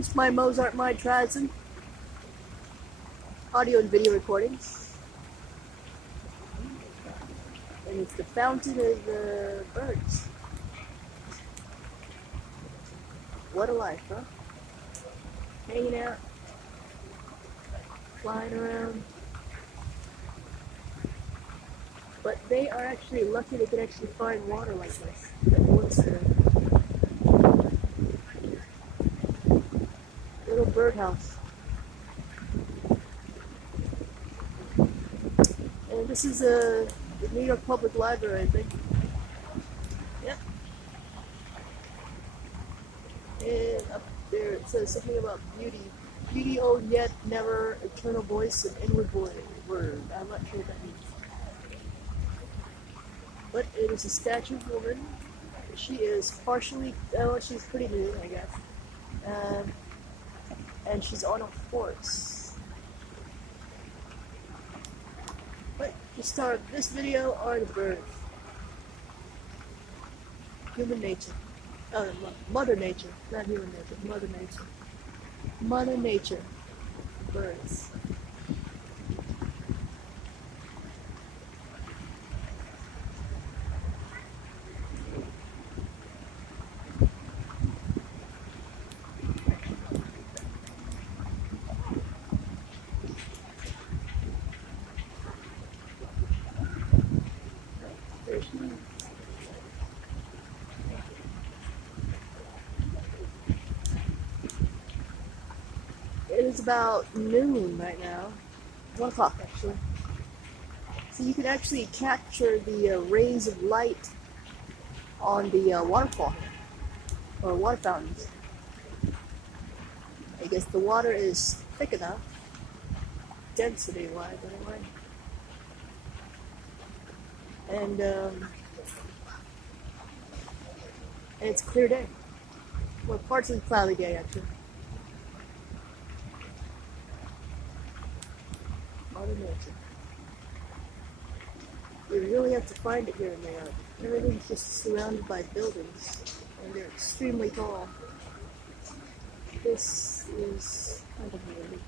This is my Mozart-My Trazom audio and video recordings. And it's the fountain of the birds. What a life, huh? Hanging out, flying around. But they are actually lucky they can actually find water like this. That was a little birdhouse. And this is the New York Public Library, I think. Yep. And up there it says something about beauty. Beauty, oh yet never, eternal voice and inward word. I'm not sure what that means. But it is a statue of a woman. She is partially, she's pretty nude, I guess. And she's on a horse. But the star of this video are the birds. Human nature. Mother nature, not human nature, Mother nature. Mother nature. Birds. There's one. It is about noon right now. 1 o'clock actually. So you can actually capture the rays of light on the waterfall here, or water fountains. I guess the water is thick enough, density-wise anyway. And it's clear day. Well, partly cloudy day actually. Mother nature. You really have to find it here in New York. Everything's just surrounded by buildings, and they're extremely tall. This is kind of weird.